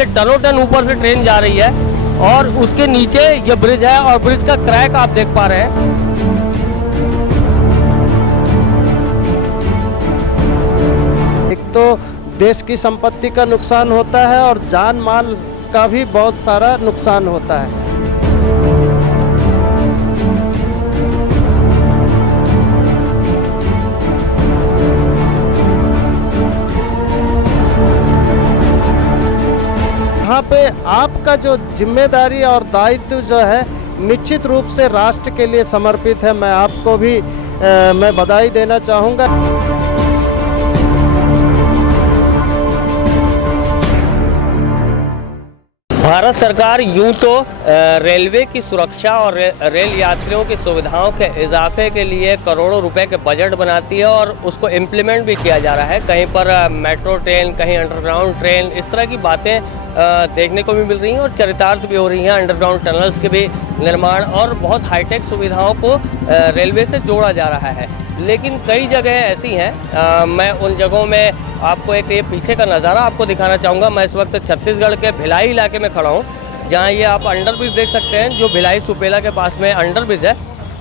ये टनों टन ऊपर से ट्रेन जा रही है और उसके नीचे ये ब्रिज है और ब्रिज का क्रैक आप देख पा रहे हैं। एक तो देश की संपत्ति का नुकसान होता है और जान माल का भी बहुत सारा नुकसान होता है। यहाँ पे आपका जो जिम्मेदारी और दायित्व जो है निश्चित रूप से राष्ट्र के लिए समर्पित है। मैं आपको भी मैं बधाई देना चाहूँगा। भारत सरकार यूं तो रेलवे की सुरक्षा और रेल यात्रियों की सुविधाओं के इजाफे के लिए करोड़ों रुपए के बजट बनाती है और उसको इम्प्लीमेंट भी किया जा रहा है। कहीं पर मेट्रो ट्रेन, कहीं अंडरग्राउंड ट्रेन, इस तरह की बातें देखने को भी मिल रही हैं और चरितार्थ भी हो रही हैं। अंडरग्राउंड टनल्स के भी निर्माण और बहुत हाईटेक सुविधाओं को रेलवे से जोड़ा जा रहा है। लेकिन कई जगह ऐसी हैं, मैं उन जगहों में आपको एक ये पीछे का नज़ारा आपको दिखाना चाहूँगा। मैं इस वक्त छत्तीसगढ़ के भिलाई इलाके में खड़ा हूँ, जहाँ ये आप अंडरब्रिज देख सकते हैं, जो भिलाई सुपेला के पास में अंडरब्रिज है।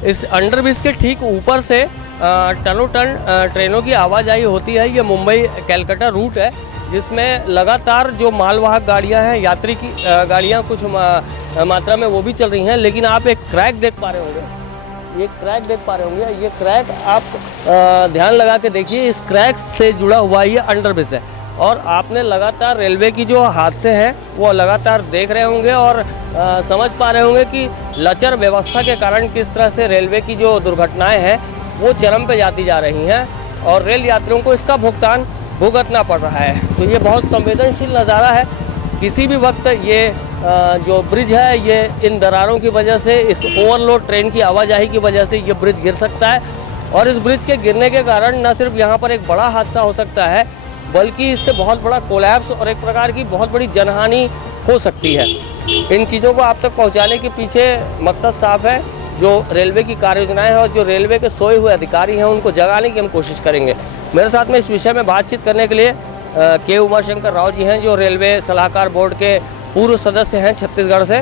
इस अंडरब्रिज के ठीक ऊपर से टनों टन ट्रेनों की आवाजाही होती है। ये मुंबई कलकत्ता रूट है, जिसमें लगातार जो मालवाहक गाड़ियाँ हैं, यात्री की गाड़ियाँ कुछ मात्रा में वो भी चल रही हैं। लेकिन आप एक क्रैक देख पा रहे होंगे, ये क्रैक देख पा रहे होंगे, ये क्रैक आप ध्यान लगा के देखिए। इस क्रैक से जुड़ा हुआ ये अंडरब्रिज है और आपने लगातार रेलवे की जो हादसे हैं वो लगातार देख रहे होंगे और समझ पा रहे होंगे कि लचर व्यवस्था के कारण किस तरह से रेलवे की जो दुर्घटनाएं हैं वो चरम पे जाती जा रही हैं और रेल यात्रियों को इसका भुगतान भुगतना पड़ रहा है। तो ये बहुत संवेदनशील नज़ारा है। किसी भी वक्त ये जो ब्रिज है, ये इन दरारों की वजह से, इस ओवरलोड ट्रेन की आवाजाही की वजह से ये ब्रिज गिर सकता है और इस ब्रिज के गिरने के कारण न सिर्फ यहाँ पर एक बड़ा हादसा हो सकता है, बल्कि इससे बहुत बड़ा कोलैप्स और एक प्रकार की बहुत बड़ी जनहानि हो सकती है। इन चीज़ों को आप तक पहुँचाने के पीछे मकसद साफ है। जो रेलवे की कार्य योजनाएँ हैं और जो रेलवे के सोए हुए अधिकारी हैं उनको जगाने की हम कोशिश करेंगे। मेरे साथ में इस विषय में बातचीत करने के लिए के उमाशंकर राव जी हैं, जो रेलवे सलाहकार बोर्ड के पूर्व सदस्य हैं छत्तीसगढ़ से।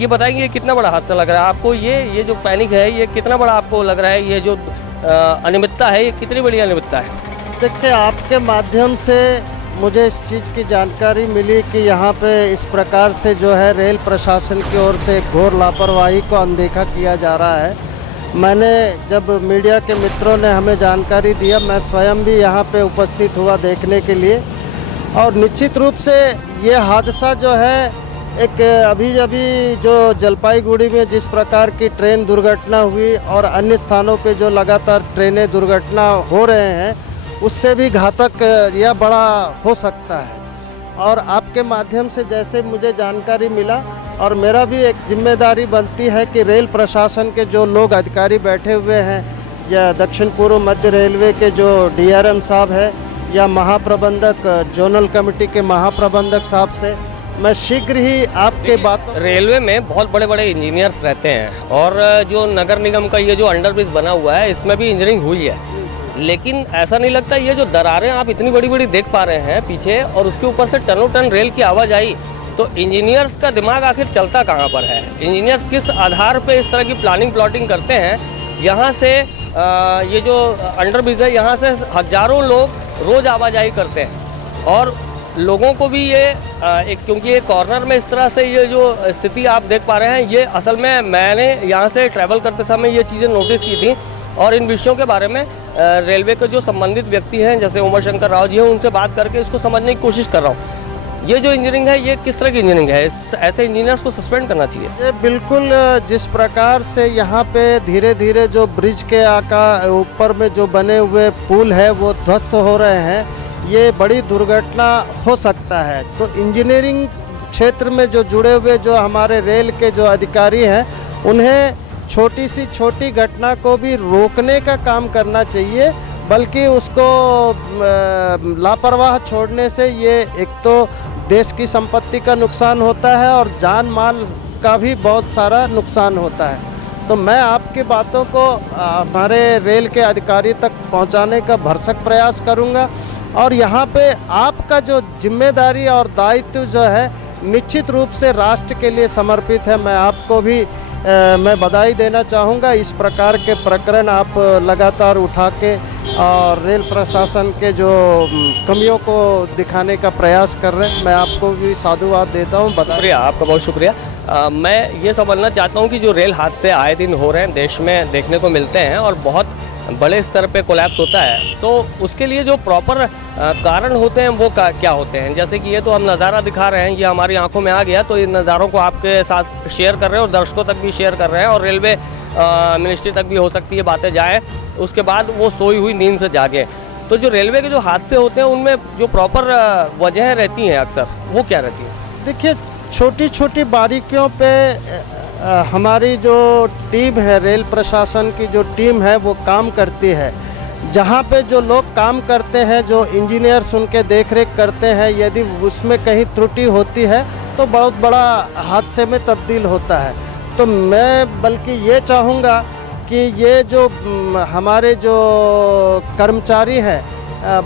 ये बताएंगे ये कितना बड़ा हादसा लग रहा है आपको, ये जो पैनिक है ये कितना बड़ा आपको लग रहा है, ये जो अनियमितता है ये कितनी बड़ी अनियमितता है? देखिए, आपके माध्यम से मुझे इस चीज़ की जानकारी मिली कि यहाँ पे इस प्रकार से जो है रेल प्रशासन की ओर से घोर लापरवाही को अनदेखा किया जा रहा है। मैंने जब मीडिया के मित्रों ने हमें जानकारी दिया, मैं स्वयं भी यहाँ पे उपस्थित हुआ देखने के लिए और निश्चित रूप से ये हादसा जो है एक अभी जो जलपाईगुड़ी में जिस प्रकार की ट्रेन दुर्घटना हुई और अन्य स्थानों पे जो लगातार ट्रेनें दुर्घटना हो रहे हैं, उससे भी घातक या बड़ा हो सकता है। और आपके माध्यम से जैसे मुझे जानकारी मिला और मेरा भी एक जिम्मेदारी बनती है कि रेल प्रशासन के जो लोग अधिकारी बैठे हुए हैं, या दक्षिण पूर्व मध्य रेलवे के जो DRM साहब है, या महाप्रबंधक जोनल कमेटी के महाप्रबंधक साहब से मैं शीघ्र ही आपके बातों। रेलवे में बहुत बड़े बड़े इंजीनियर्स रहते हैं और जो नगर निगम का ये जो अंडरब्रिज बना हुआ है इसमें भी इंजीनियरिंग हुई है, लेकिन ऐसा नहीं लगता। ये जो दरारें आप इतनी बड़ी बड़ी देख पा रहे हैं पीछे और उसके ऊपर से टनों टन रेल की आवाजाही, तो इंजीनियर्स का दिमाग आखिर चलता कहाँ पर है? इंजीनियर्स किस आधार पे इस तरह की प्लाटिंग करते हैं? यहाँ से ये जो अंडरब्रिज है, यहाँ से हजारों लोग रोज़ आवाजाही करते हैं और लोगों को भी ये क्योंकि ये कॉर्नर में इस तरह से ये जो स्थिति आप देख पा रहे हैं, ये असल में मैंने यहाँ से ट्रैवल करते समय ये चीज़ें नोटिस की थी और इन विषयों के बारे में रेलवे के जो संबंधित व्यक्ति हैं, जैसे उमाशंकर राव जी हैं, उनसे बात करके इसको समझने की कोशिश कर रहा हूँ। ये जो इंजीनियरिंग है ये किस तरह की इंजीनियरिंग है? ऐसे इंजीनियर्स को सस्पेंड करना चाहिए। ये बिल्कुल जिस प्रकार से यहाँ पे धीरे धीरे जो ब्रिज के ऊपर में जो बने हुए पुल है वो ध्वस्त हो रहे हैं, ये बड़ी दुर्घटना हो सकता है। तो इंजीनियरिंग क्षेत्र में जो जुड़े हुए जो हमारे रेल के जो अधिकारी हैं, उन्हें छोटी सी छोटी घटना को भी रोकने का काम करना चाहिए, बल्कि उसको लापरवाह छोड़ने से ये एक तो देश की संपत्ति का नुकसान होता है और जान माल का भी बहुत सारा नुकसान होता है। तो मैं आपकी बातों को हमारे रेल के अधिकारी तक पहुंचाने का भरसक प्रयास करूंगा और यहाँ पे आपका जो जिम्मेदारी और दायित्व जो है निश्चित रूप से राष्ट्र के लिए समर्पित है। मैं आपको भी मैं बधाई देना चाहूँगा। इस प्रकार के प्रकरण आप लगातार उठा के और रेल प्रशासन के जो कमियों को दिखाने का प्रयास कर रहे हैं, मैं आपको भी साधुवाद देता हूँ। शुक्रिया, आपका बहुत शुक्रिया। मैं ये समझना चाहता हूँ कि जो रेल हादसे आए दिन हो रहे हैं, देश में देखने को मिलते हैं और बहुत बड़े स्तर पे कोलैप्स होता है, तो उसके लिए जो प्रॉपर कारण होते हैं वो क्या होते हैं। जैसे कि ये तो हम नज़ारा दिखा रहे हैं, ये हमारी आंखों में आ गया, तो इन नज़ारों को आपके साथ शेयर कर रहे हैं और दर्शकों तक भी शेयर कर रहे हैं और रेलवे मिनिस्ट्री तक भी हो सकती है बातें जाए, उसके बाद वो सोई हुई नींद से जागे। तो जो रेलवे के जो हादसे होते हैं उनमें जो प्रॉपर वजह रहती हैं अक्सर, वो क्या रहती है? देखिए, छोटी छोटी बारीकियों पे हमारी जो टीम है, रेल प्रशासन की जो टीम है वो काम करती है। जहाँ पे जो लोग काम करते हैं, जो इंजीनियर्स उनके देखरेख करते हैं, यदि उसमें कहीं त्रुटि होती है तो बहुत बड़ा हादसे में तब्दील होता है। तो मैं बल्कि ये चाहूँगा कि ये जो हमारे जो कर्मचारी हैं,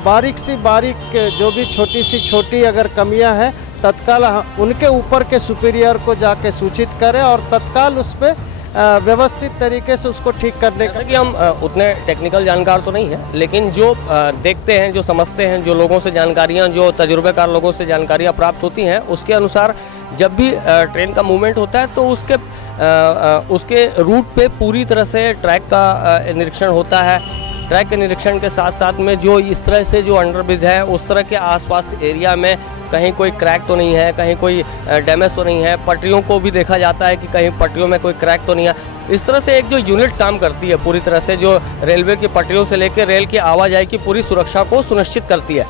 बारीक सी बारीक जो भी छोटी सी छोटी अगर कमियां हैं, तत्काल उनके ऊपर के सुपीरियर को जाके सूचित करें और तत्काल उस पर व्यवस्थित तरीके से उसको ठीक करने का। कि हम उतने टेक्निकल जानकार तो नहीं है, लेकिन जो देखते हैं, जो समझते हैं, जो लोगों से जानकारियां, जो तजुर्बेकार लोगों से जानकारियां प्राप्त होती हैं, उसके अनुसार जब भी ट्रेन का मूवमेंट होता है तो उसके रूट पे पूरी तरह से ट्रैक का निरीक्षण होता है। ट्रैक के निरीक्षण के साथ साथ में जो इस तरह से जो अंडरब्रिज है, उस तरह के आसपास एरिया में कहीं कोई क्रैक तो नहीं है, कहीं कोई डैमेज तो नहीं है। पटरियों को भी देखा जाता है कि कहीं पटरियों में कोई क्रैक तो नहीं है। इस तरह से एक जो यूनिट काम करती है पूरी तरह से, जो रेलवे की पटरियों से लेकर रेल की आवाजाही की पूरी सुरक्षा को सुनिश्चित करती है।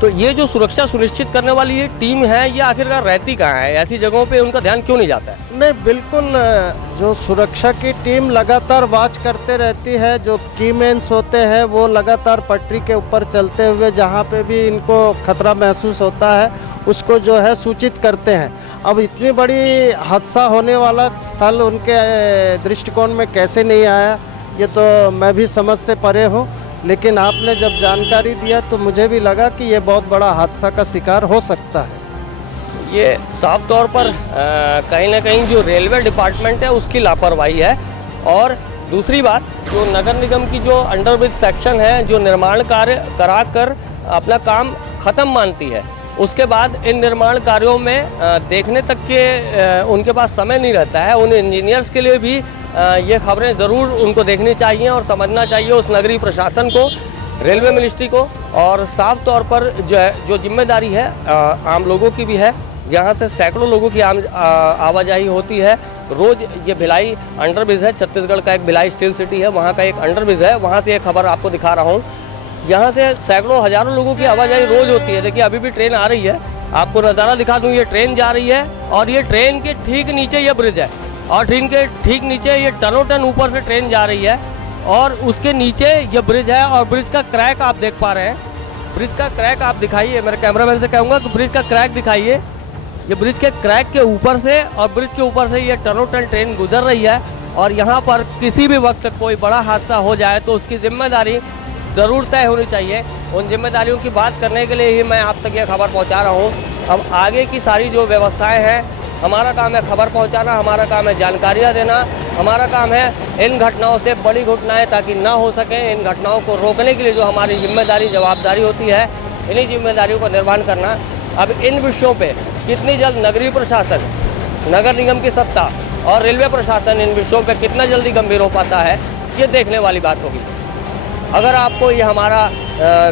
तो ये जो सुरक्षा सुनिश्चित करने वाली ये टीम है, ये आखिरकार रहती कहाँ है? ऐसी जगहों पे उनका ध्यान क्यों नहीं जाता है? नहीं, बिल्कुल, जो सुरक्षा की टीम लगातार वॉच करते रहती है। जो कीमैन्स होते हैं वो लगातार पटरी के ऊपर चलते हुए जहाँ पे भी इनको खतरा महसूस होता है उसको जो है सूचित करते हैं। अब इतनी बड़ी हादसा होने वाला स्थल उनके दृष्टिकोण में कैसे नहीं आया, ये तो मैं भी समझ से परे हूँ। लेकिन आपने जब जानकारी दिया तो मुझे भी लगा कि ये बहुत बड़ा हादसा का शिकार हो सकता है। ये साफ तौर पर कहीं ना कहीं जो रेलवे डिपार्टमेंट है उसकी लापरवाही है। और दूसरी बात, जो नगर निगम की जो अंडरब्रिज सेक्शन है, जो निर्माण कार्य करा कर अपना काम ख़त्म मानती है, उसके बाद इन निर्माण कार्यों में देखने तक के उनके पास समय नहीं रहता है। उन इंजीनियर्स के लिए भी ये खबरें ज़रूर उनको देखनी चाहिए और समझना चाहिए उस नगरीय प्रशासन को, रेलवे मिनिस्ट्री को। और साफ तौर पर जो जिम्मेदारी है आम लोगों की भी है, यहाँ से सैकड़ों लोगों की आवाजाही होती है रोज़। ये भिलाई अंडरब्रिज है, छत्तीसगढ़ का एक भिलाई स्टील सिटी है, वहाँ का एक अंडरब्रिज है। वहाँ से एक खबर आपको दिखा रहा हूँ। यहाँ से सैकड़ों हज़ारों लोगों की आवाजाही रोज़ होती है। देखिए, अभी भी ट्रेन आ रही है, आपको नज़ारा दिखा दूँ। ये ट्रेन जा रही है और ये ट्रेन के ठीक नीचे ये ब्रिज है और ट्रेन के ठीक नीचे ये टनों टन ऊपर से ट्रेन जा रही है और उसके नीचे ये ब्रिज है और ब्रिज का क्रैक आप देख पा रहे हैं। ब्रिज का क्रैक आप दिखाइए, मेरे कैमरामैन से कहूँगा कि ब्रिज का क्रैक दिखाइए। ये ब्रिज के क्रैक के ऊपर से और ब्रिज के ऊपर से ये टनों टन ट्रेन गुजर रही है और यहाँ पर किसी भी वक्त कोई बड़ा हादसा हो जाए तो उसकी जिम्मेदारी ज़रूर तय होनी चाहिए। उन जिम्मेदारियों की बात करने के लिए ही मैं आप तक ये खबर पहुँचा रहा हूँ। अब आगे की सारी जो व्यवस्थाएँ हैं, हमारा काम है खबर पहुंचाना, हमारा काम है जानकारियां देना, हमारा काम है इन घटनाओं से बड़ी घटनाएं ताकि ना हो सके, इन घटनाओं को रोकने के लिए जो हमारी जिम्मेदारी जवाबदारी होती है, इन्हीं जिम्मेदारियों का निर्वहन करना। अब इन विषयों पे कितनी जल्द नगरीय प्रशासन, नगर निगम की सत्ता और रेलवे प्रशासन इन विषयों पे कितना जल्दी गंभीर हो पाता है, ये देखने वाली बात होगी। अगर आपको ये हमारा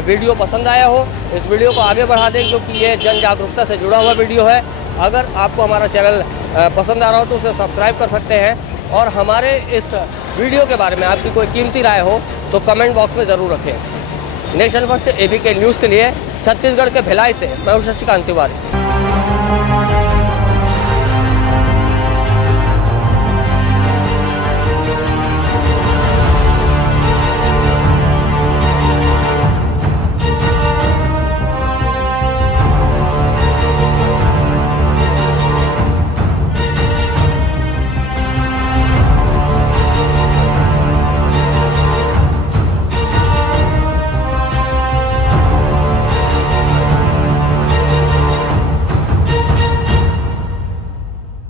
वीडियो पसंद आया हो, इस वीडियो को आगे बढ़ा दें, क्योंकि ये जन जागरूकता से जुड़ा हुआ वीडियो है। अगर आपको हमारा चैनल पसंद आ रहा हो तो उसे सब्सक्राइब कर सकते हैं और हमारे इस वीडियो के बारे में आपकी कोई कीमती राय हो तो कमेंट बॉक्स में ज़रूर रखें। नेशन फर्स्ट ABK न्यूज़ के लिए छत्तीसगढ़ के भिलाई से मैं हूं शशिकांत तिवारी।